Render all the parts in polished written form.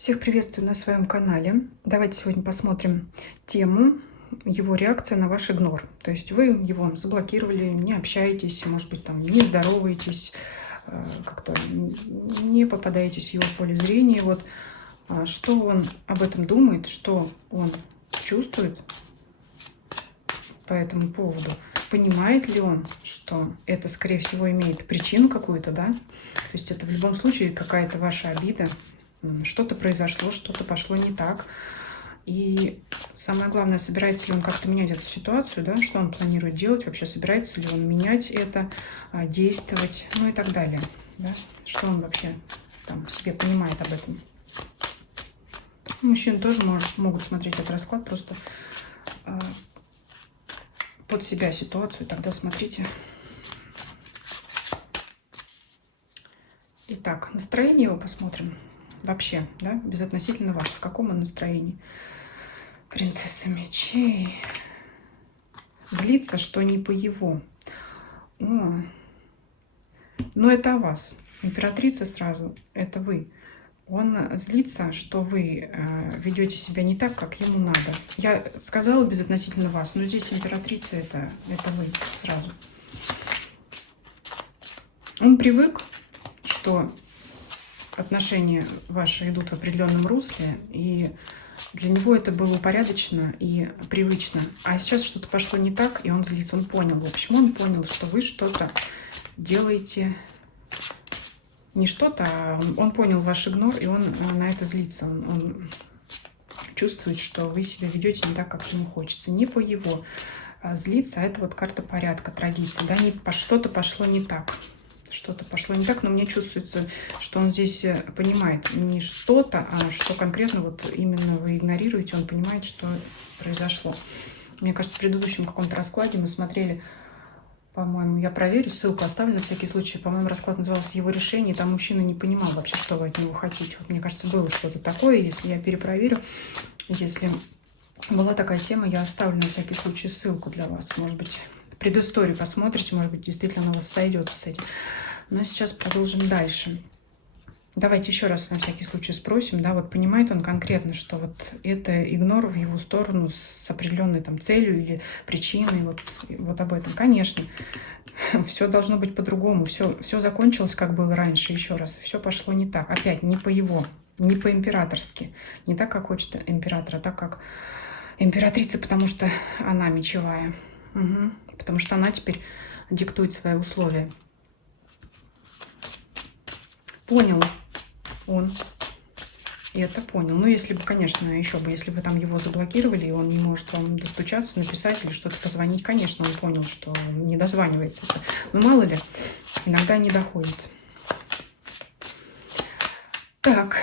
Всех приветствую на своем канале. Давайте сегодня посмотрим тему его реакция на ваш игнор. То есть вы его заблокировали, не общаетесь, может быть, там не здороваетесь, как-то не попадаетесь в его поле зрения. Вот что он об этом думает, что он чувствует по этому поводу. Понимает ли он, что это, скорее всего, имеет причину какую-то, да? То есть это в любом случае какая-то ваша обида, что-то произошло, что-то пошло не так. И самое главное, собирается ли он как-то менять эту ситуацию, да? Что он планирует делать, вообще собирается ли он менять это, действовать, ну и так далее, да? Что он вообще там себе понимает об этом. Мужчины тоже могут смотреть этот расклад просто под себя ситуацию, тогда смотрите. Итак, настроение его посмотрим. Вообще, да, безотносительно вас. В каком он настроении? Принцесса мечей. Злится, что не по его. Но это о вас. Императрица сразу, это вы. Он злится, что вы ведете себя не так, как ему надо. Я сказала безотносительно вас, но здесь императрица это вы сразу. Он привык, что отношения ваши идут в определенном русле, и для него это было упорядочено и привычно. А сейчас что-то пошло не так, и он злится. Он понял, в общем, он понял, что вы что-то делаете, не что-то, а он понял ваш игнор, и он на это злится. Он чувствует, что вы себя ведете не так, как ему хочется. Не по его злиться, а это вот карта порядка, традиции. Да? Что-то пошло не так. Что-то пошло не так, но мне чувствуется, что он здесь понимает не что-то, а что конкретно вот именно вы игнорируете, он понимает, что произошло. Мне кажется, в предыдущем каком-то раскладе мы смотрели, по-моему, я проверю, ссылку оставлю на всякий случай, по-моему, расклад назывался «Его решение», там мужчина не понимал вообще, что вы от него хотите. Вот, мне кажется, было что-то такое, если я перепроверю, если была такая тема, я оставлю на всякий случай ссылку для вас, может быть, предысторию посмотрите, может быть, действительно у вас сойдется с этим. Но сейчас продолжим дальше. Давайте еще раз на всякий случай спросим, да, вот понимает он конкретно, что вот это игнор в его сторону с определенной там целью или причиной, вот об этом. Конечно, все должно быть по-другому, все закончилось, как было раньше, еще раз, все пошло не так, опять не по его, не по-императорски, не так, как хочет император, а так, как императрица, потому что она мечевая. Угу. Потому что она теперь диктует свои условия. Понял он это понял. Ну, если бы, конечно, еще бы, если бы там его заблокировали, и он не может вам достучаться, написать или что-то позвонить, конечно, он понял, что не дозванивается. Но мало ли, иногда не доходит. Так,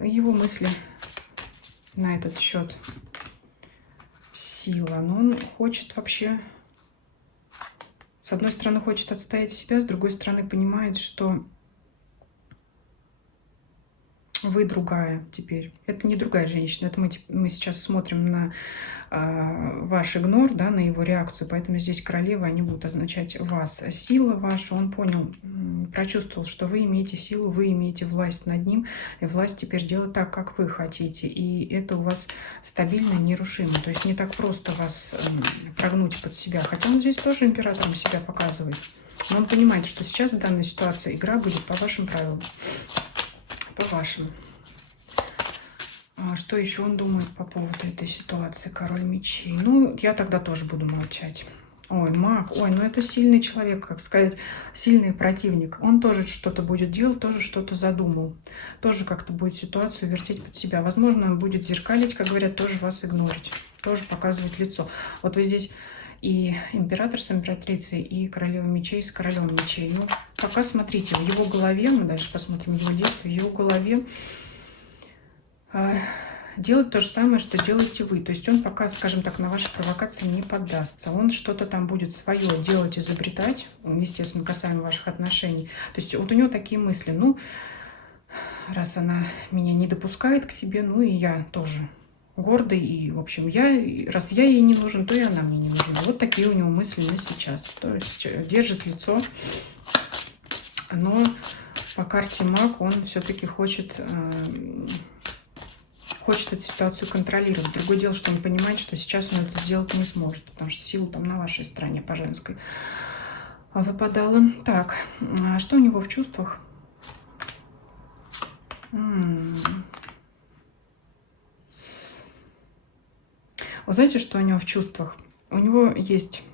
его мысли на этот счет. Сила. Но он хочет вообще, с одной стороны, хочет отстоять себя, с другой стороны, понимает, что вы другая теперь. Это не другая женщина. Это мы сейчас смотрим на ваш игнор, да, на его реакцию. Поэтому здесь королева, они будут означать вас. Сила ваша, он понял, прочувствовал, что вы имеете силу, вы имеете власть над ним. И власть теперь делать так, как вы хотите. И это у вас стабильно, нерушимо. То есть не так просто вас прогнуть под себя. Хотя он здесь тоже императором себя показывает. Но он понимает, что сейчас в данной ситуации игра будет по вашим правилам. По-вашему. Что еще он думает по поводу этой ситуации? Король мечей. Ну, я тогда тоже буду молчать. Ой, маг. Ой, ну это сильный человек, как сказать, сильный противник. Он тоже что-то будет делать, тоже что-то задумал. Тоже как-то будет ситуацию вертеть под себя. Возможно, он будет зеркалить, как говорят, тоже вас игнорить. Тоже показывать лицо. Вот вы здесь и император с императрицей, и королева мечей с королем мечей. Ну, пока смотрите, в его голове, мы дальше посмотрим его действия, в его голове делать то же самое, что делаете вы. То есть он пока, скажем так, на ваши провокации не поддастся. Он что-то там будет свое делать, изобретать, естественно, касаемо ваших отношений. То есть вот у него такие мысли. Ну, раз она меня не допускает к себе, ну и я тоже гордый, и, в общем, раз я ей не нужен, то и она мне не нужна. Вот такие у него мысли на сейчас. То есть держит лицо, но По карте маг он все-таки хочет эту ситуацию контролировать. Другое дело, что он понимает, что сейчас он это сделать не сможет, потому что сила там на вашей стороне, по женской выпадала. Так, а что у него в чувствах? Вы знаете, что у него в чувствах? У него есть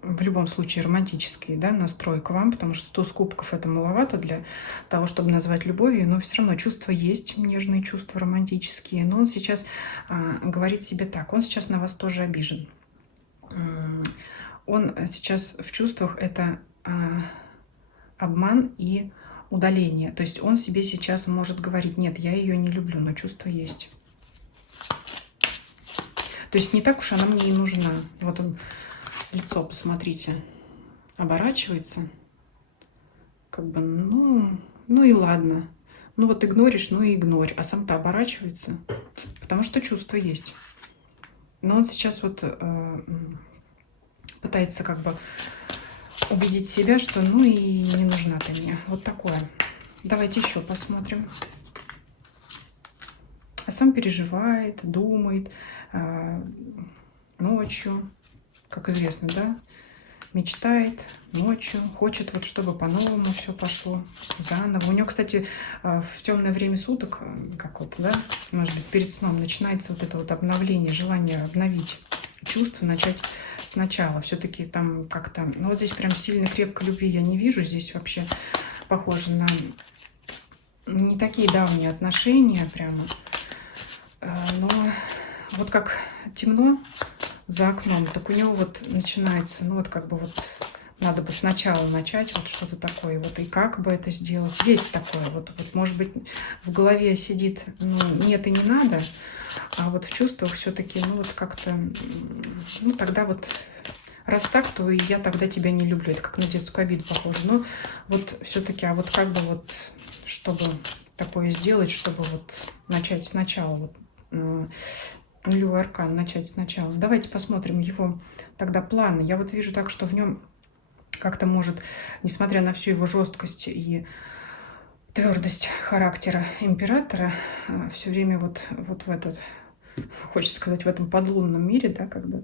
в любом случае романтический, да, настрой к вам, потому что туз кубков это маловато для того, чтобы назвать любовью, но все равно чувства есть, нежные чувства романтические. Но он сейчас говорит себе так, он сейчас на вас тоже обижен. Он сейчас в чувствах это обман и удаление. То есть он себе сейчас может говорить, нет, я ее не люблю, но чувства есть. То есть не так уж она мне и нужна. Вот он, лицо, посмотрите, оборачивается. Как бы, ну и ладно. Ну вот игноришь, ну и игнорь. А сам-то оборачивается, потому что чувства есть. Но он сейчас вот пытается как бы убедить себя, что ну и не нужна ты мне. Вот такое. Давайте еще посмотрим. А сам переживает, думает ночью, как известно, да, мечтает ночью, хочет вот, чтобы по-новому все пошло, заново. У него, кстати, в темное время суток, как вот, да, может быть, перед сном начинается вот это вот обновление, желание обновить чувства, начать сначала. Все-таки там как-то, ну вот здесь прям сильно крепкой любви я не вижу, здесь вообще похоже на не такие давние отношения прямо, но вот как темно за окном, так у него вот начинается, ну вот как бы вот надо бы сначала начать вот что-то такое, вот и как бы это сделать, есть такое, вот может быть в голове сидит, ну нет и не надо, а вот в чувствах все-таки, ну вот как-то, ну тогда вот раз так, то и я тогда тебя не люблю, это как на детскую обиду похоже, но вот все-таки, а вот как бы вот, чтобы такое сделать, чтобы вот начать сначала, вот, нулевой аркан, начать сначала. Давайте посмотрим его тогда планы. Я вот вижу так, что в нем как-то может, несмотря на всю его жесткость и твердость характера императора, все время вот в этот, хочется сказать, в этом подлунном мире, да, когда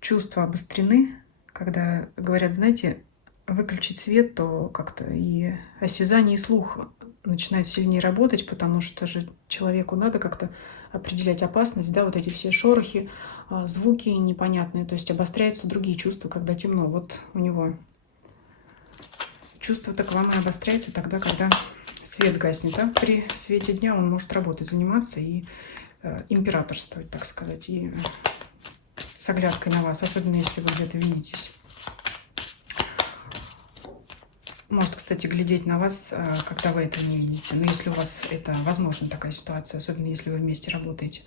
чувства обострены, когда говорят, знаете, выключить свет, то как-то и осязание, и слух начинают сильнее работать, потому что же человеку надо как-то определять опасность, да, вот эти все шорохи, звуки непонятные, то есть обостряются другие чувства, когда темно. Вот у него чувства-то к вам и обостряются тогда, когда свет гаснет, а при свете дня он может работать, заниматься и императорствовать, так сказать, и с оглядкой на вас, особенно если вы где-то видитесь. Может, кстати, глядеть на вас, когда вы это не видите. Но если у вас это возможна такая ситуация, особенно если вы вместе работаете.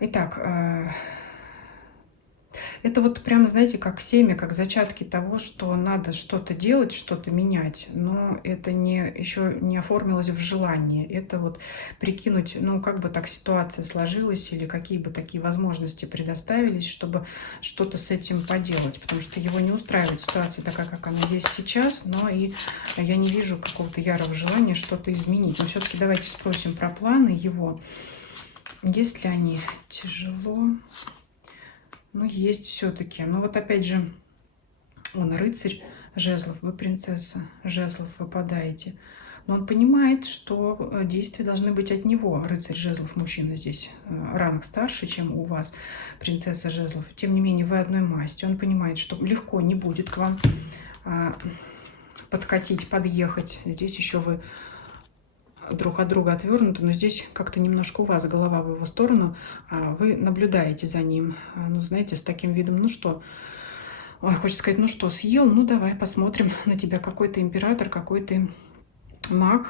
Итак, это вот прямо, знаете, как семя, как зачатки того, что надо что-то делать, что-то менять, но это еще не оформилось в желание. Это вот прикинуть, ну, как бы так ситуация сложилась или какие бы такие возможности предоставились, чтобы что-то с этим поделать. Потому что его не устраивает ситуация такая, как она есть сейчас, но и я не вижу какого-то ярого желания что-то изменить. Но все-таки давайте спросим про планы его. Есть ли они? Тяжело. Ну, есть все-таки. Но вот опять же, он рыцарь жезлов, вы принцесса жезлов, выпадаете. Но он понимает, что действия должны быть от него. Рыцарь жезлов, мужчина здесь ранг старше, чем у вас, принцесса жезлов. Тем не менее, вы одной масти. Он понимает, что легко не будет к вам подкатить, подъехать. Здесь еще вы друг от друга отвернуты, но здесь как-то немножко у вас голова в его сторону, а вы наблюдаете за ним, ну, знаете, с таким видом, ну что, ой, хочется сказать, ну что, съел, ну давай посмотрим на тебя, какой ты император, какой ты маг,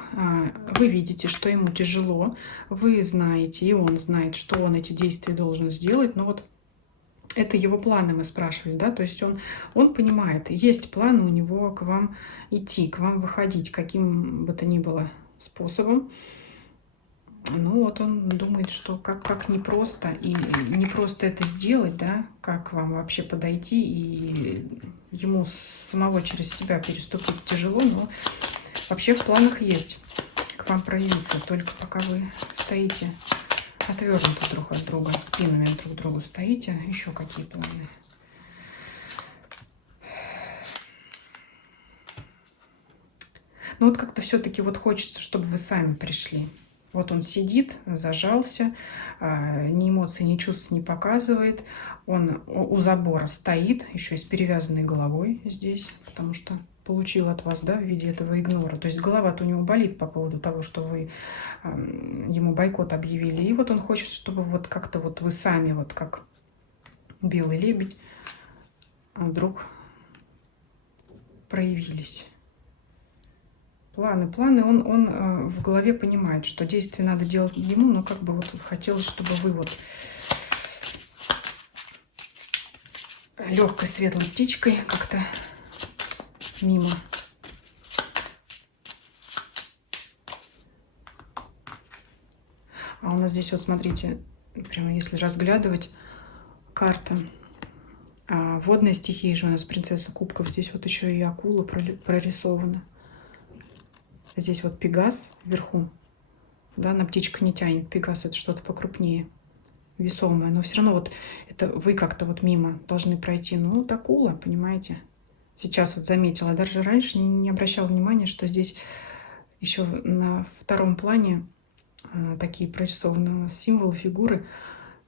вы видите, что ему тяжело, вы знаете, и он знает, что он эти действия должен сделать, но вот это его планы, мы спрашивали, да, то есть он понимает, есть планы у него к вам идти, к вам выходить, каким бы то ни было способом. Ну вот он думает, что как непросто, и не просто это сделать, да, как вам вообще подойти, и ему самого через себя переступить тяжело, но вообще в планах есть к вам проявиться, только пока вы стоите отвернуты друг от друга, спинами друг к другу стоите, еще какие планы? Ну вот как-то все-таки вот хочется, чтобы вы сами пришли. Вот он сидит, зажался, ни эмоций, ни чувств не показывает. Он у забора стоит, еще и с перевязанной головой здесь, потому что получил от вас, да, в виде этого игнора. То есть голова-то у него болит по поводу того, что вы ему бойкот объявили. И вот он хочет, чтобы вот как-то вот вы сами, вот как белый лебедь, вдруг проявились. Планы, он в голове понимает, что действие надо делать ему, но как бы вот хотелось, чтобы вы вот легкой светлой птичкой как-то мимо. А у нас здесь вот, смотрите, прямо если разглядывать карта, водная стихия же у нас принцесса кубков, здесь вот еще и акула прорисована. Здесь вот Пегас вверху, да, на птичка не тянет, Пегас это что-то покрупнее, весомое, но все равно вот это вы как-то вот мимо должны пройти. Ну вот акула, понимаете, сейчас вот заметила, даже раньше не обращала внимания, что здесь еще на втором плане такие прорисованы у нас символы, фигуры.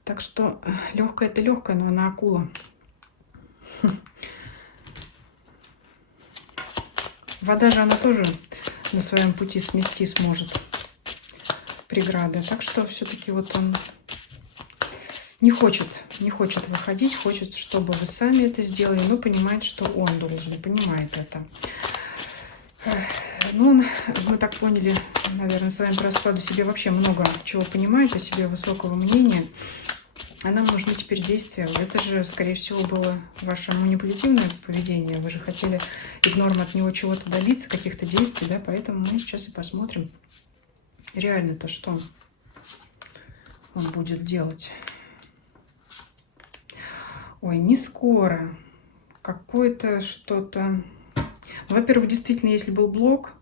Так что легкая это легкая, но она акула. Вода же она тоже на своем пути смести сможет преграды. Так что все-таки вот он не хочет выходить, хочет, чтобы вы сами это сделали, но понимает, что он должен, понимает это. Ну, мы так поняли, наверное, с вами по раскладу себе вообще много чего понимает, о себе высокого мнения. А нам нужны теперь действия. Это же, скорее всего, было ваше манипулятивное поведение. Вы же хотели игнором от него чего-то добиться, каких-то действий, да? Поэтому мы сейчас и посмотрим, реально-то что он будет делать. Ой, не скоро. Какое-то что-то... Ну, во-первых, действительно, если был блок,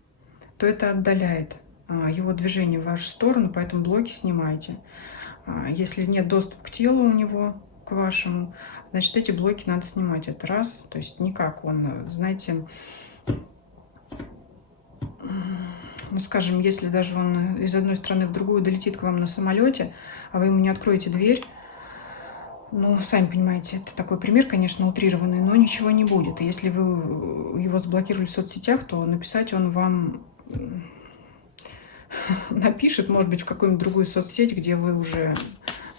то это отдаляет его движение в вашу сторону, поэтому блоки снимайте. Если нет доступа к телу у него, к вашему, значит, эти блоки надо снимать. Это раз. То есть никак он, знаете, ну, скажем, если даже он из одной страны в другую долетит к вам на самолете, а вы ему не откроете дверь, ну, сами понимаете, это такой пример, конечно, утрированный, но ничего не будет. И если вы его заблокировали в соцсетях, то написать он вам напишет, может быть, в какую-нибудь другую соцсеть, где вы уже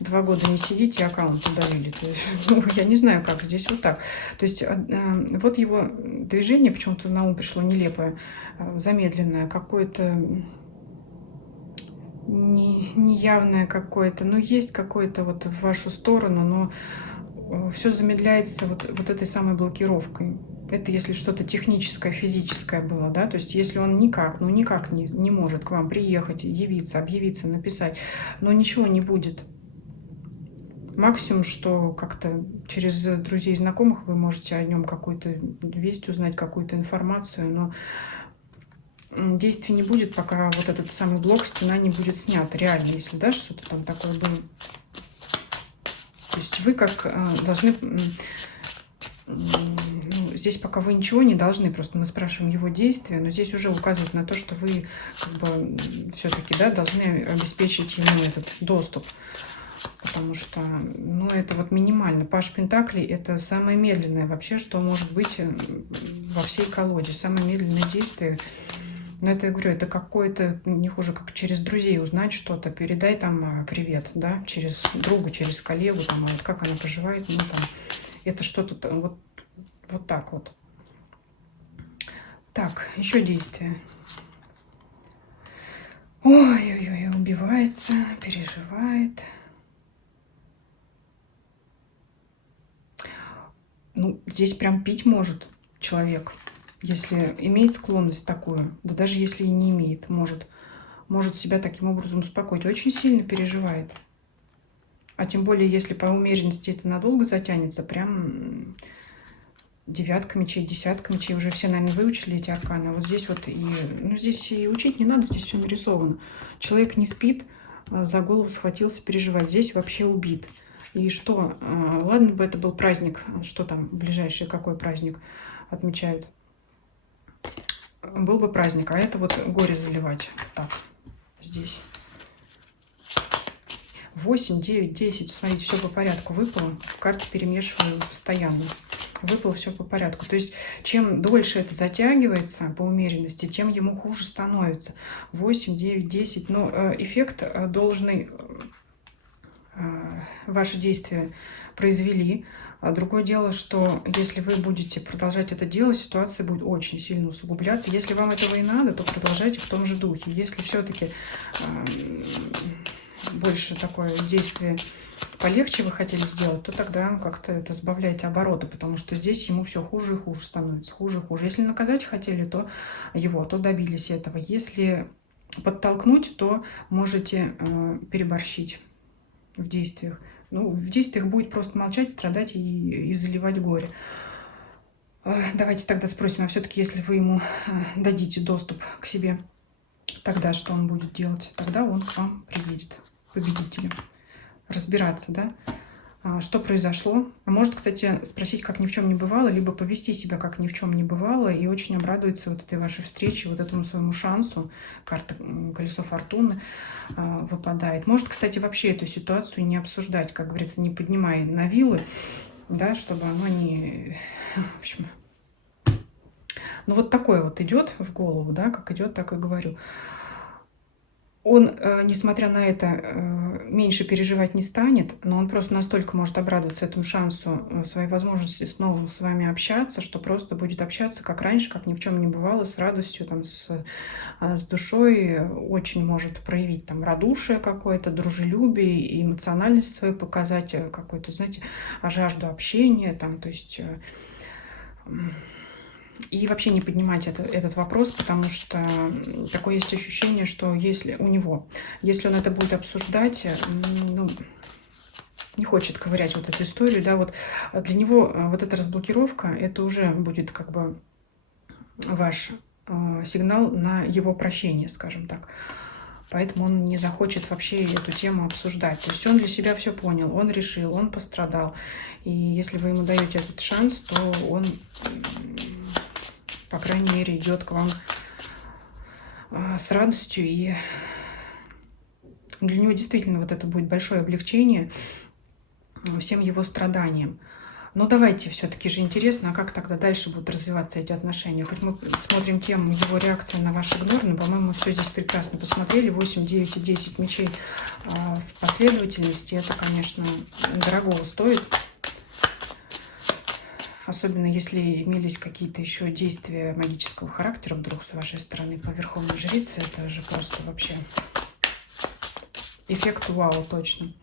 2 года не сидите, аккаунт удалили. То есть, ну, я не знаю, как здесь вот так. То есть вот его движение, почему-то на ум пришло нелепое, замедленное, какое-то неявное какое-то, но есть какое-то вот в вашу сторону, но все замедляется вот этой самой блокировкой. Это если что-то техническое, физическое было, да, то есть если он никак не может к вам приехать, явиться, объявиться, написать, но ничего не будет. Максимум, что как-то через друзей, знакомых вы можете о нем какую-то весть узнать, какую-то информацию, но действий не будет, пока вот этот самый блок, стена не будет снята. Реально, если, да, что-то там такое было. То есть вы как должны... Ну, здесь пока вы ничего не должны, просто мы спрашиваем его действия, но здесь уже указывает на то, что вы как бы все-таки, да, должны обеспечить ему этот доступ. Потому что, ну, это вот минимально. Паш Пентаклей — это самое медленное вообще, что может быть во всей колоде. Самое медленное действие. Но это, я говорю, это какое-то, не хуже, как через друзей узнать что-то. Передай там привет, да, через друга, через коллегу, там, вот как она поживает, ну, там, это что-то вот так вот. Так, еще действие. Ой-ой-ой, убивается, переживает. Ну, здесь прям пить может человек, если имеет склонность такую, да даже если и не имеет, может может себя таким образом успокоить. Очень сильно переживает. А тем более, если по умеренности это надолго затянется, прям девятка мечей, десятка мечей, уже все, наверное, выучили эти арканы. А вот здесь вот и, ну, здесь и учить не надо, здесь все нарисовано. Человек не спит, за голову схватился, переживает. Здесь вообще убит. И что? Ладно бы это был праздник, что там ближайший, какой праздник отмечают? Был бы праздник, а это вот горе заливать. Так, здесь. 8, 9, 10. Смотрите, все по порядку выпало. Карты перемешиваю постоянно. Выпало все по порядку. То есть, чем дольше это затягивается по умеренности, тем ему хуже становится. 8, 9, 10. Но эффект должный ваши действия произвели. Другое дело, что если вы будете продолжать это делать, ситуация будет очень сильно усугубляться. Если вам этого и надо, то продолжайте в том же духе. Если все-таки больше такое действие полегче вы хотели сделать, то тогда как-то это сбавляйте обороты, потому что здесь ему все хуже и хуже становится, хуже и хуже. Если наказать хотели, то то добились этого. Если подтолкнуть, то можете переборщить в действиях. Ну, в действиях будет просто молчать, страдать и заливать горе. Давайте тогда спросим, а все-таки если вы ему дадите доступ к себе, тогда что он будет делать? Тогда он к вам приедет, победителем. Разбираться, да? Что произошло. Может, кстати, спросить, как ни в чем не бывало, либо повести себя, как ни в чем не бывало, и очень обрадуется вот этой вашей встрече, вот этому своему шансу. Карта колесо фортуны выпадает. Может, кстати, вообще эту ситуацию не обсуждать, как говорится, не поднимая на вилы, да, чтобы оно не... В общем... Ну, вот такое вот идет в голову, да, как идет, так и говорю. Он, несмотря на это, меньше переживать не станет, но он просто настолько может обрадоваться этому шансу, своей возможности снова с вами общаться, что просто будет общаться как раньше, как ни в чем не бывало, с радостью, там, с душой, очень может проявить там радушие какое-то, дружелюбие, эмоциональность свою показать, какую-то, знаете, жажду общения, там, то есть... И вообще не поднимать этот вопрос, потому что такое есть ощущение, что если у него, если он это будет обсуждать, ну, не хочет ковырять вот эту историю, да, вот для него вот эта разблокировка, это уже будет как бы ваш сигнал на его прощение, скажем так. Поэтому он не захочет вообще эту тему обсуждать. То есть он для себя все понял, он решил, он пострадал. И если вы ему даете этот шанс, то он... по крайней мере, идет к вам с радостью. И для него действительно вот это будет большое облегчение всем его страданиям. Но давайте, все-таки же интересно, а как тогда дальше будут развиваться эти отношения? Хоть мы смотрим тему его реакции на ваш игнор, но, по-моему, мы все здесь прекрасно посмотрели. 8, 9 и 10 мечей в последовательности. Это, конечно, дорогого стоит. Особенно если имелись какие-то еще действия магического характера вдруг с вашей стороны по Верховной Жрице. Это же просто вообще эффект вау точно.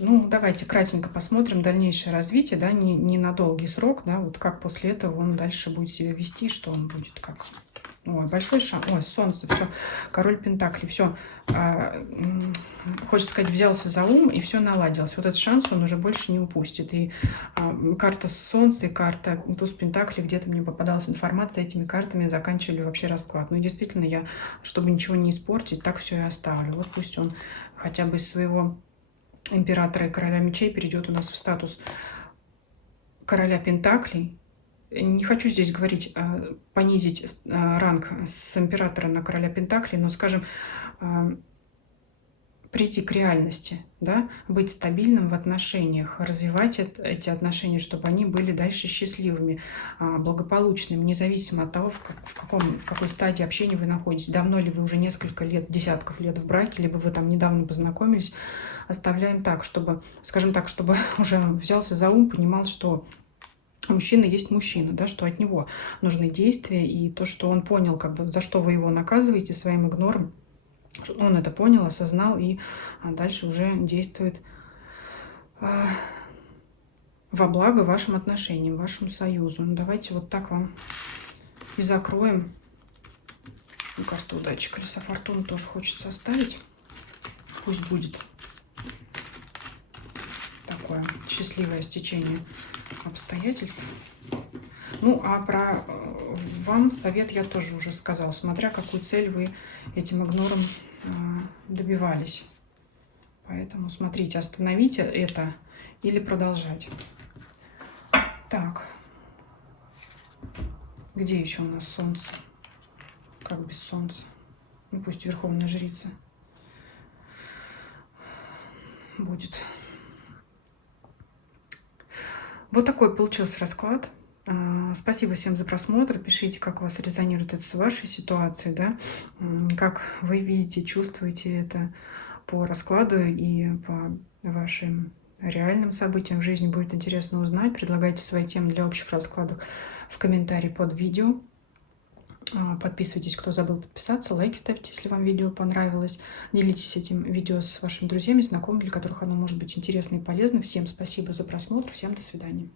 Ну, давайте кратенько посмотрим дальнейшее развитие, да, не на долгий срок, да, вот как после этого он дальше будет себя вести, что он будет как... Ой, большой шанс. Ой, солнце, все. Король Пентаклей, все. Хочется сказать, взялся за ум и все наладилось. Вот этот шанс он уже больше не упустит. И карта солнца и карта туз Пентаклей, где-то мне попадалась информация, этими картами заканчивали вообще расклад. Ну и действительно, я, чтобы ничего не испортить, так все и оставлю. Вот пусть он хотя бы из своего императора и короля мечей перейдет у нас в статус короля Пентаклей. Не хочу здесь говорить, понизить ранг с императора на короля Пентаклей, но, скажем, прийти к реальности, да, быть стабильным в отношениях, развивать эти отношения, чтобы они были дальше счастливыми, благополучными, независимо от того, в какой стадии общения вы находитесь. Давно ли вы уже несколько лет, десятков лет в браке, либо вы там недавно познакомились, оставляем так, чтобы, скажем так, чтобы уже взялся за ум, понимал, что мужчина есть мужчина, да, что от него нужны действия, и то, что он понял, как бы, за что вы его наказываете своим игнором, он это понял, осознал и дальше уже действует во благо вашим отношениям, вашему союзу. Ну, давайте вот так вам и закроем. Карту удачи, колесо фортуны тоже хочется оставить. Пусть будет такое счастливое стечение обстоятельств. Ну, а про вам совет я тоже уже сказала, смотря какую цель вы этим игнором добивались. Поэтому смотрите, остановите это или продолжать. Так, где еще у нас солнце? Как без солнца? Ну, пусть верховная жрица будет. Вот такой получился расклад. Спасибо всем за просмотр. Пишите, как у вас резонирует это с вашей ситуацией, да? Как вы видите, чувствуете это по раскладу и по вашим реальным событиям в жизни. Будет интересно узнать. Предлагайте свои темы для общих раскладов в комментарии под видео. Подписывайтесь, кто забыл подписаться, лайки ставьте, если вам видео понравилось. Делитесь этим видео с вашими друзьями, знакомыми, для которых оно может быть интересно и полезно. Всем спасибо за просмотр, всем до свидания.